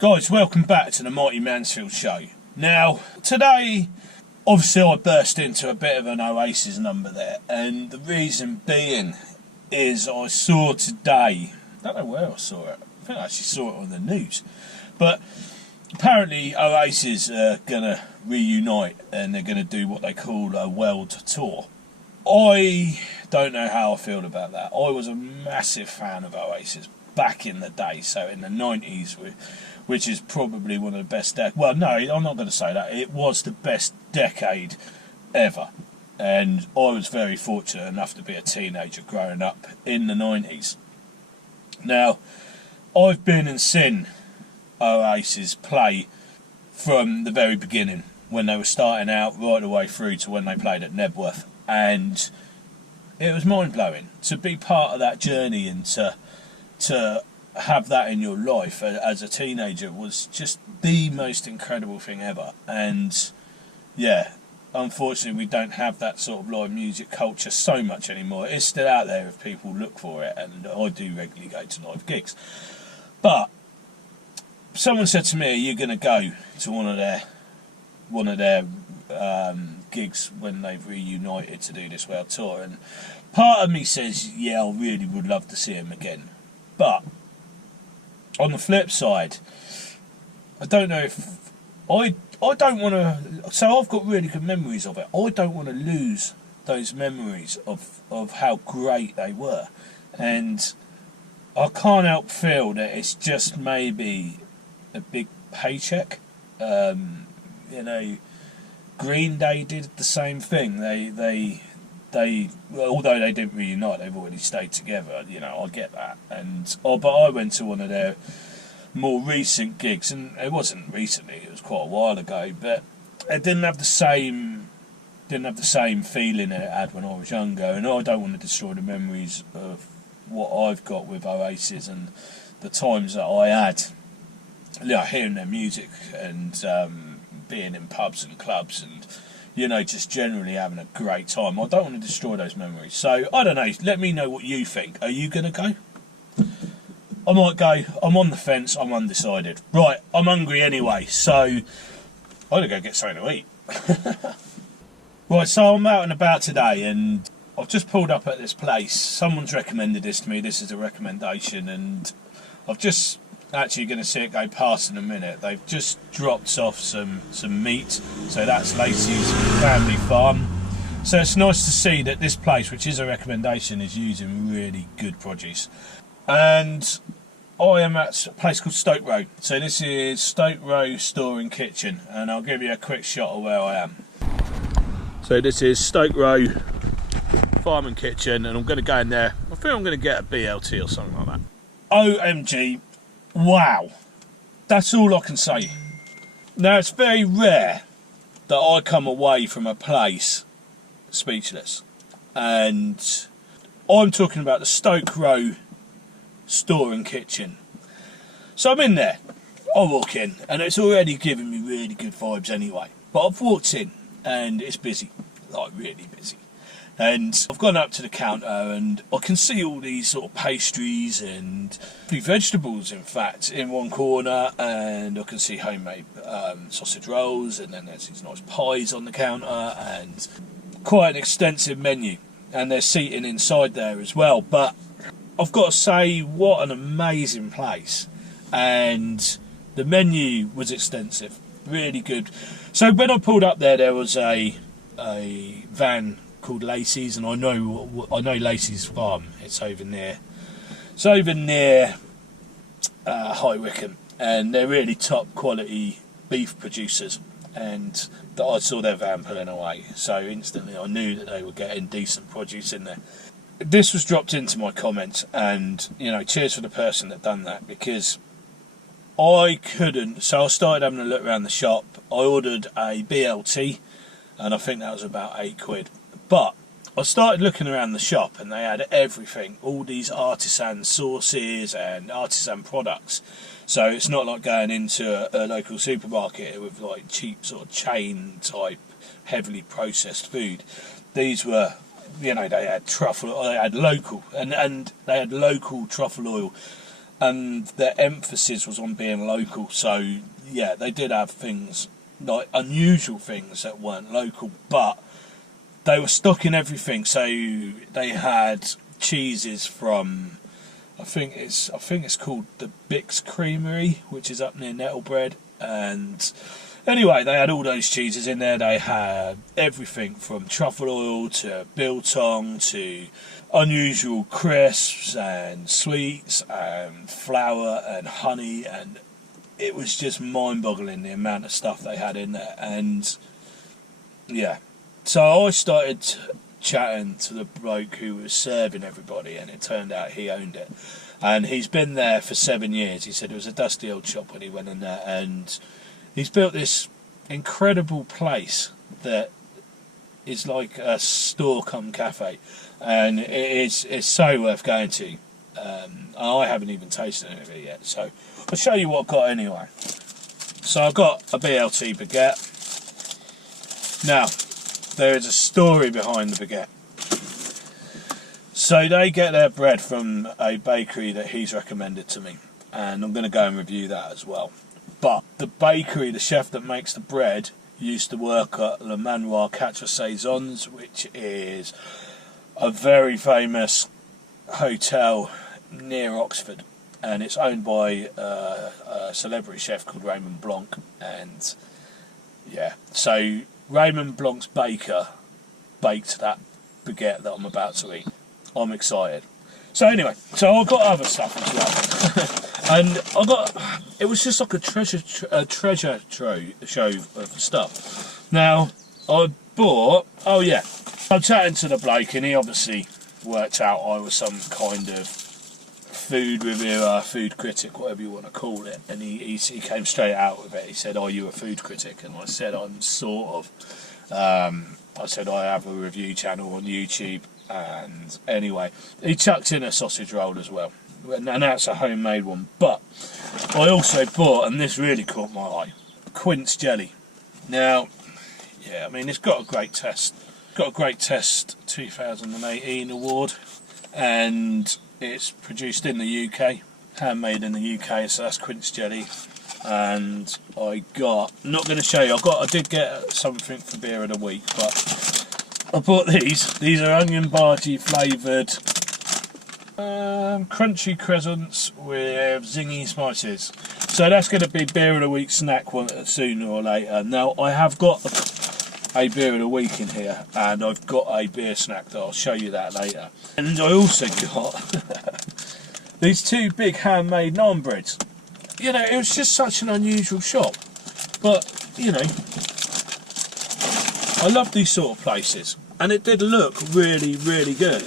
Guys, welcome back to the Mighty Mansfield show. Now, today, obviously I burst into a bit of an Oasis number there, and the reason being is I saw today, I don't know where I saw it, I think I actually saw it on the news, but apparently Oasis are going to reunite and they're going to do what they call a world tour. I don't know how I feel about that. I was a massive fan of Oasis back in the day, so in the 90s, which is probably one of the best well, no, I'm not going to say that. It was the best decade ever, and I was very fortunate enough to be a teenager growing up in the 90s. Now, I've been and seen Oasis play from the very beginning, when they were starting out, right the way through to when they played at Nebworth, and it was mind-blowing to be part of that journey and to have that in your life as a teenager was just the most incredible thing ever. And yeah, unfortunately we don't have that sort of live music culture so much anymore. It's still out there if people look for it, and I do regularly go to live gigs. But someone said to me, are you going to go to one of their gigs when they've reunited to do this world tour? And part of me says, yeah, I really would love to see them again. But on the flip side, I don't know if I don't want to. So I've got really good memories of it. I don't want to lose those memories of how great they were, and I can't help feel that it's just maybe a big paycheck. You know, Green Day did the same thing. They although they didn't reunite, they've already stayed together. You know, I get that. But I went to one of their more recent gigs, and it wasn't recently; it was quite a while ago. But it didn't have the same feeling it had when I was younger. And I don't want to destroy the memories of what I've got with Oasis and the times that I had, you know, hearing their music and being in pubs and clubs and, you know, just generally having a great time. I don't want to destroy those memories. So, I don't know, let me know what you think. Are you going to go? I might go. I'm on the fence. I'm undecided. Right, I'm hungry anyway, so I'm going to go get something to eat. Right, so I'm out and about today, and I've just pulled up at this place. Someone's recommended this to me. This is a recommendation, and I've just actually going to see it go past in a minute. They've just dropped off some meat, so that's Lacey's family farm. So it's nice to see that this place, which is a recommendation, is using really good produce. And I am at a place called Stoke Row. So this is Stoke Row Store and Kitchen, and I'll give you a quick shot of where I am. So this is Stoke Row Farm and Kitchen, and I'm going to go in there. I think I'm going to get a BLT or something like that. OMG. Wow, that's all I can say. Now, it's very rare that I come away from a place speechless, and I'm talking about the Stoke Row Store and Kitchen. So I'm in there, I walk in, and it's already giving me really good vibes anyway. But I've walked in, and it's busy, like really busy. And I've gone up to the counter, and I can see all these sort of pastries and vegetables, in fact, in one corner, and I can see homemade sausage rolls, and then there's these nice pies on the counter, and quite an extensive menu. And there's seating inside there as well. But I've got to say, what an amazing place. And the menu was extensive, really good. So when I pulled up there was a van called Lacey's, and I know Lacey's farm. It's over near High Wycombe, and they're really top quality beef producers. And I saw their van pulling away, so instantly I knew that they were getting decent produce in there. This was dropped into my comments, and you know, cheers for the person that done that, because I couldn't. So I started having a look around the shop. I ordered a BLT, and I think that was about £8. But I started looking around the shop, and they had everything, all these Artisan sauces and Artisan products. So it's not like going into a local supermarket with like cheap sort of chain type, heavily processed food. These were, you know, they had truffle, they had local, and they had local truffle oil. and their emphasis was on being local. So yeah, they did have things like unusual things that weren't local, but they were stocking everything. So they had cheeses from, I think it's called the Bix Creamery, which is up near Nettlebread. And anyway, they had all those cheeses in there. They had everything from truffle oil to biltong to unusual crisps and sweets and flour and honey, and it was just mind-boggling the amount of stuff they had in there. And yeah, so I started chatting to the bloke who was serving everybody, and it turned out he owned it, and he's been there for 7 years. He said it was a dusty old shop when he went in there, and he's built this incredible place that is like a store come cafe, and it's so worth going to. I haven't even tasted any of it yet, so I'll show you what I've got anyway. So I've got a BLT baguette. Now, there is a story behind the baguette. So they get their bread from a bakery that he's recommended to me, and I'm going to go and review that as well. But the bakery, the chef that makes the bread, used to work at Le Manoir Quatre Saisons, which is a very famous hotel near Oxford, and it's owned by a celebrity chef called Raymond Blanc. And yeah, so Raymond Blanc's baker baked that baguette that I'm about to eat. I'm excited. So anyway, so I've got other stuff as well. And it was just like a treasure trove of stuff. Now, I bought, oh yeah, I'm chatting to the bloke, and he obviously worked out I was some kind of food reviewer, food critic, whatever you want to call it. And he came straight out with it. He said, "Are you a food critic?" And I said, "I'm sort of." I said, "I have a review channel on YouTube." And anyway, he chucked in a sausage roll as well, and that's a homemade one. But I also bought, and this really caught my eye, quince jelly. Now, yeah, I mean, it's got a great test. Got a great test 2018 award, and it's produced in the UK, handmade in the UK. So that's quince jelly. And I got, not going to show you. I did get something for beer of the week, but I bought these. These are onion bhaji flavoured crunchy crescents with zingy spices. So that's going to be beer of the week snack one sooner or later. Now I have got a beer of the week in here, and I've got a beer snack that I'll show you that later. And I also got these two big handmade naan breads. You know, it was just such an unusual shop, but you know, I love these sort of places, and it did look really, really good.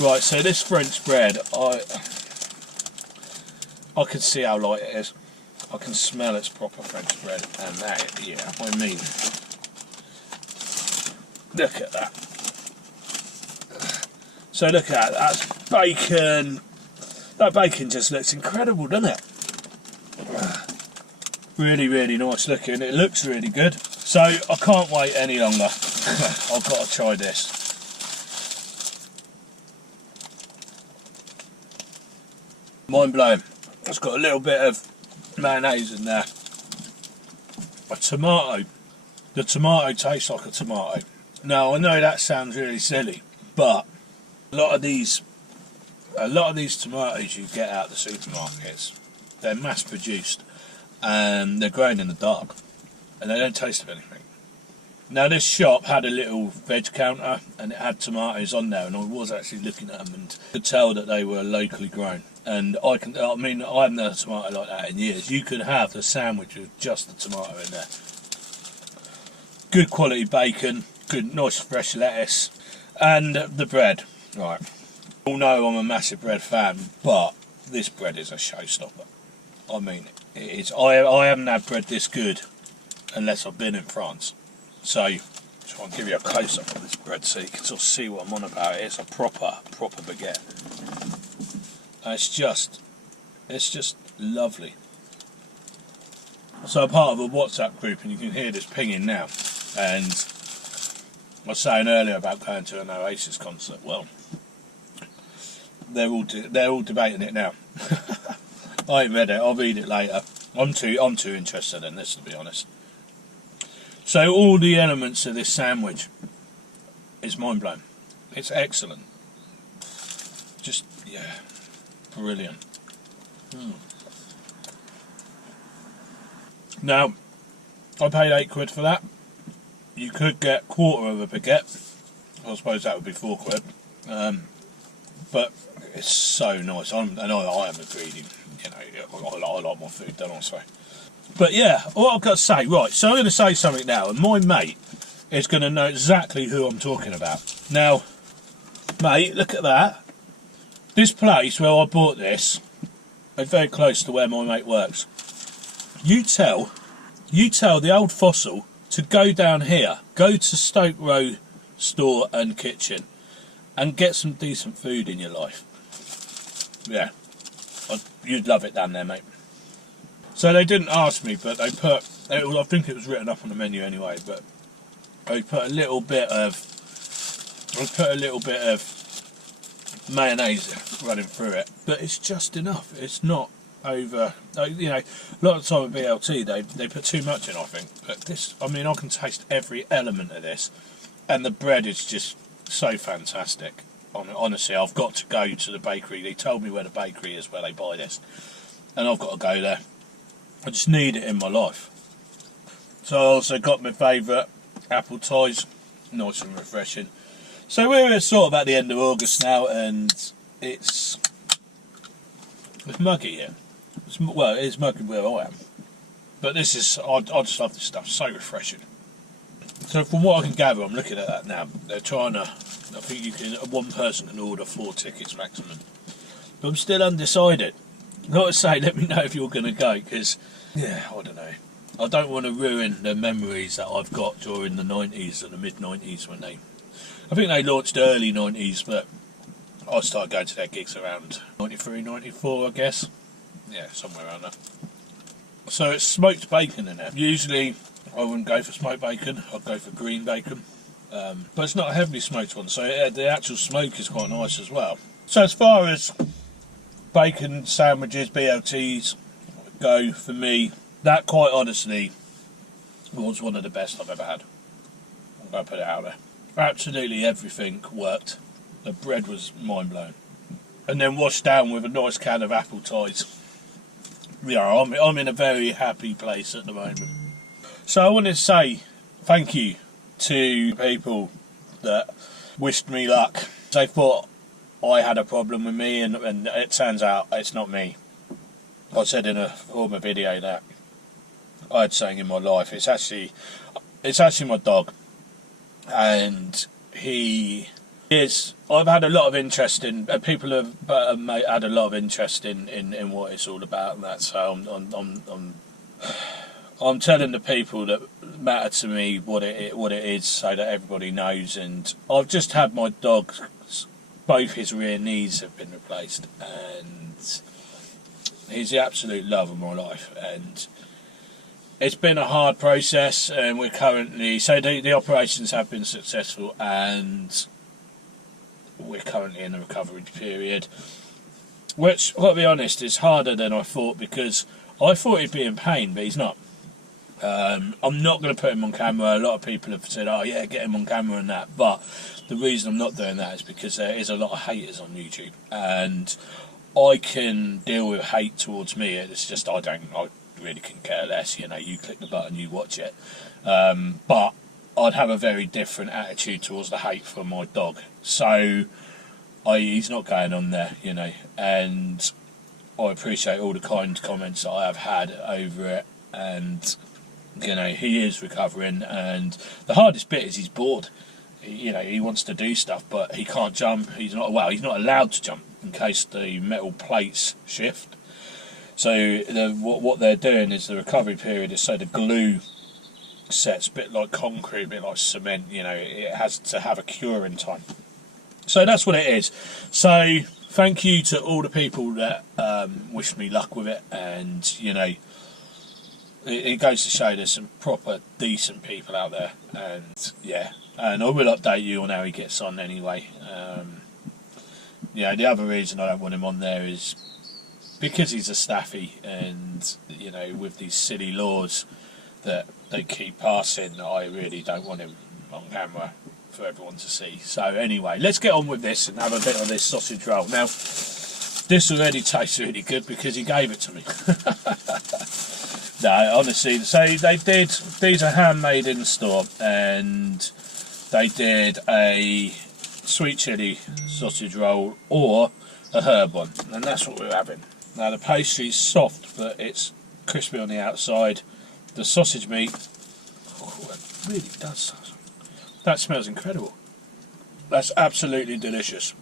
Right, so this French bread, I can see how light it is. I can smell it's proper French bread, and that, yeah, I mean, look at that. So look at that, that's bacon. That bacon just looks incredible, doesn't it? Really, really nice looking. It looks really good. So I can't wait any longer. I've got to try this. Mind blowing. It's got a little bit of mayonnaise in there. A tomato. The tomato tastes like a tomato. Now I know that sounds really silly, but a lot of these tomatoes you get out of the supermarkets, they're mass produced and they're grown in the dark, and they don't taste of anything. Now this shop had a little veg counter, and it had tomatoes on there, and I was actually looking at them and could tell that they were locally grown. And I haven't had a tomato like that in years. You could have the sandwich with just the tomato in there. Good quality bacon, good nice fresh lettuce, and the bread. Right, you all know I'm a massive bread fan, but this bread is a showstopper. I mean, it is. I haven't had bread this good unless I've been in France. So, just want to give you a close up of this bread so you can sort of see what I'm on about. It's a proper baguette. It's just lovely. So I'm part of a WhatsApp group, and you can hear this pinging now. And I was saying earlier about going to an Oasis concert. Well, they're all debating it now. I ain't read it. I'll read it later. I'm too interested in this, to be honest. So all the elements of this sandwich is mind blowing. It's excellent. Just yeah, brilliant. Now, I paid £8 for that. You could get quarter of a baguette. I suppose that would be £4. But it's so nice. I am a greedy. You know, I like my food, don't I? So. But yeah, what I've got to say, right, so I'm going to say something now, and my mate is going to know exactly who I'm talking about. Now, mate, look at that. This place where I bought this is very close to where my mate works. You tell the old fossil to go down here, go to Stoke Row store and kitchen, and get some decent food in your life. Yeah, you'd love it down there, mate. So they didn't ask me, but I think it was written up on the menu anyway, but I put a little bit of mayonnaise running through it, but it's just enough. It's not over, you know, a lot of the time with BLT they put too much in, I think, but this, I mean, I can taste every element of this, and the bread is just so fantastic. Honestly, I've got to go to the bakery. They told me where the bakery is where they buy this, and I've got to go there. I just need it in my life. So I also got my favourite apple ties, nice and refreshing. So we're sort of at the end of August now, and it's muggy here. It's muggy where I am, but this is, I just love this stuff. So refreshing. So from what I can gather, I'm looking at that now. They're trying to, I think one person can order 4 tickets maximum. But I'm still undecided. Like I say, let me know if you're going to go, because, yeah, I don't know. I don't want to ruin the memories that I've got during the 90s and the mid-90s when I think they launched early 90s, but I started going to their gigs around 93, 94, I guess. Yeah, somewhere around there. So it's smoked bacon in it. Usually I wouldn't go for smoked bacon, I'd go for green bacon. But it's not a heavily smoked one, so the actual smoke is quite nice as well. So as far as bacon sandwiches, BLTs go, for me, that quite honestly was one of the best I've ever had. I'm going to put it out there. Absolutely everything worked. The bread was mind-blowing. And then washed down with a nice can of apple ties. Yeah, I'm in a very happy place at the moment. So I want to say thank you to people that wished me luck. They thought I had a problem with me, and it turns out it's not me. I said in a former video that I had something in my life. It's actually my dog, and he is. I've had a lot of interest in. People have had a lot of interest in what it's all about and that. So I'm telling the people that matter to me what it is, so that everybody knows. And I've just had my dog. Both his rear knees have been replaced, and he's the absolute love of my life. And it's been a hard process, and we're currently, so the operations have been successful, and we're currently in a recovery period, which, I'll be honest, is harder than I thought, because I thought he'd be in pain, but he's not. I'm not going to put him on camera. A lot of people have said, oh yeah, get him on camera and that, but the reason I'm not doing that is because there is a lot of haters on YouTube, and I can deal with hate towards me. It's just I really can care less. You know, you click the button, you watch it. But I'd have a very different attitude towards the hate for my dog. So he's not going on there, you know, and I appreciate all the kind comments that I have had over it, and you know, he is recovering, and the hardest bit is he's bored. You know, he wants to do stuff, but he can't jump. He's not allowed to jump in case the metal plates shift. So what they're doing is the recovery period is so the glue sets, a bit like concrete, a bit like cement, you know, it has to have a curing time. So that's what it is. So thank you to all the people that wished me luck with it, and you know, it goes to show there's some proper decent people out there, and yeah, and I will update you on how he gets on anyway. Yeah, the other reason I don't want him on there is because he's a staffy, and you know, with these silly laws that they keep passing, I really don't want him on camera for everyone to see. So anyway, let's get on with this and have a bit of this sausage roll. Now, this already tastes really good because he gave it to me. No, honestly, so they did, these are handmade in store, and they did a sweet chilli sausage roll or a herb one, and that's what we're having. Now the pastry's soft, but it's crispy on the outside. The sausage meat, oh, it really does. That smells incredible. That's absolutely delicious.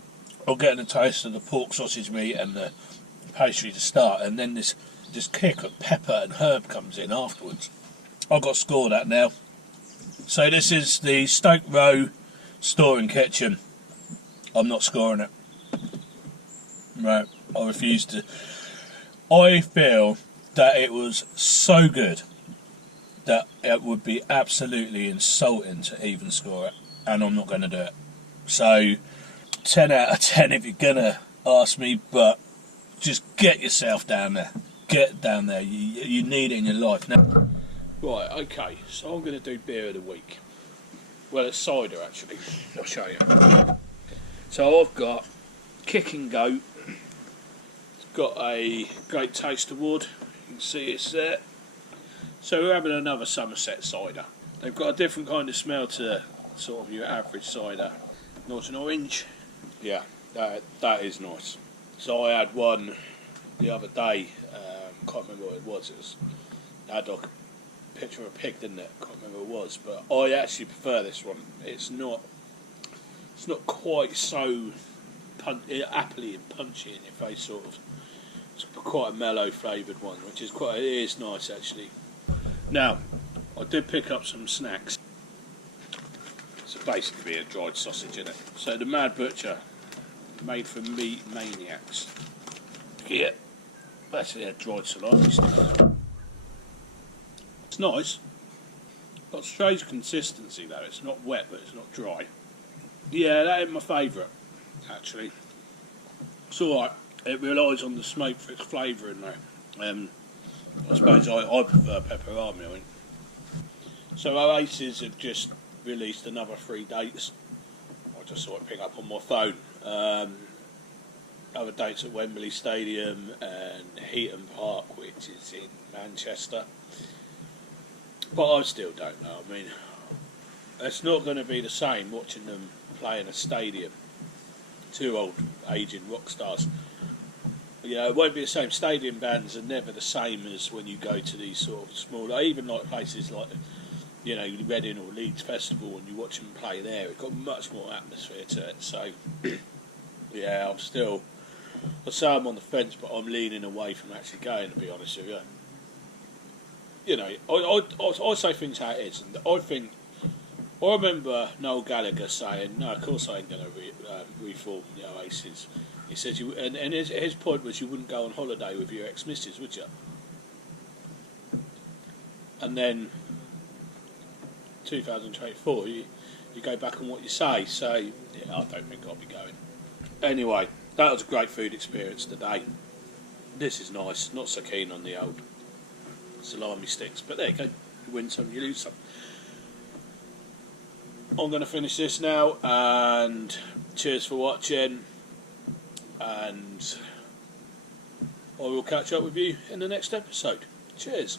I'm getting a taste of the pork sausage meat and the pastry to start, and then this kick of pepper and herb comes in afterwards. I've got to score that now. So this is the Stoke Row Store and Kitchen. I'm not scoring it. Right, I refuse to. I feel that it was so good that it would be absolutely insulting to even score it, and I'm not going to do it. So 10 out of 10 if you're going to ask me, but just get yourself down there. Get down there, you need it in your life now. Right, okay, so I'm going to do beer of the week. Well, it's cider actually, I'll show you. So I've got Kicking Goat. It's got a Great Taste Award, you can see it's there. So we're having another Somerset cider. They've got a different kind of smell to sort of your average cider. Nice and orange. Yeah, that is nice. So I had one the other day, can't remember what it was. It had like a picture of a pig, didn't it? Can't remember what it was, but I actually prefer this one. It's not quite so appley and punchy in your face, sort of. It's quite a mellow flavoured one, which is it is nice actually. Now, I did pick up some snacks. It's basically a dried sausage in it. So the Mad Butcher, made for meat maniacs. Yeah, actually a dried salami stick. It's nice. Got strange consistency though. It's not wet, but it's not dry. Yeah, that ain't my favourite, actually. It's alright. It relies on the smoke for its flavouring though. I suppose I prefer pepperami, I think. So Oasis have just released another 3 dates. I just saw it pick up on my phone. Other dates at Wembley Stadium and Heaton Park, which is in Manchester. But I still don't know. I mean, it's not going to be the same watching them play in a stadium. 2 old aging rock stars. You know, it won't be the same. Stadium bands are never the same as when you go to these sort of smaller, even like places like, you know, Reading or Leeds Festival, and you watch them play there. It's got much more atmosphere to it. So, yeah, I say I'm on the fence, but I'm leaning away from actually going, to be honest with you. You know, I say things how it is, and I remember Noel Gallagher saying, "No, of course I ain't going to reform the Oasis." He says, and his point was, you wouldn't go on holiday with your ex-missus, would you? And then 2024, you go back on what you say. So, yeah, I don't think I'll be going. Anyway, that was a great food experience today. This is nice. Not so keen on the old salami sticks, but there you go. You win some, you lose some. I'm going to finish this now, and cheers for watching, and I will catch up with you in the next episode. Cheers.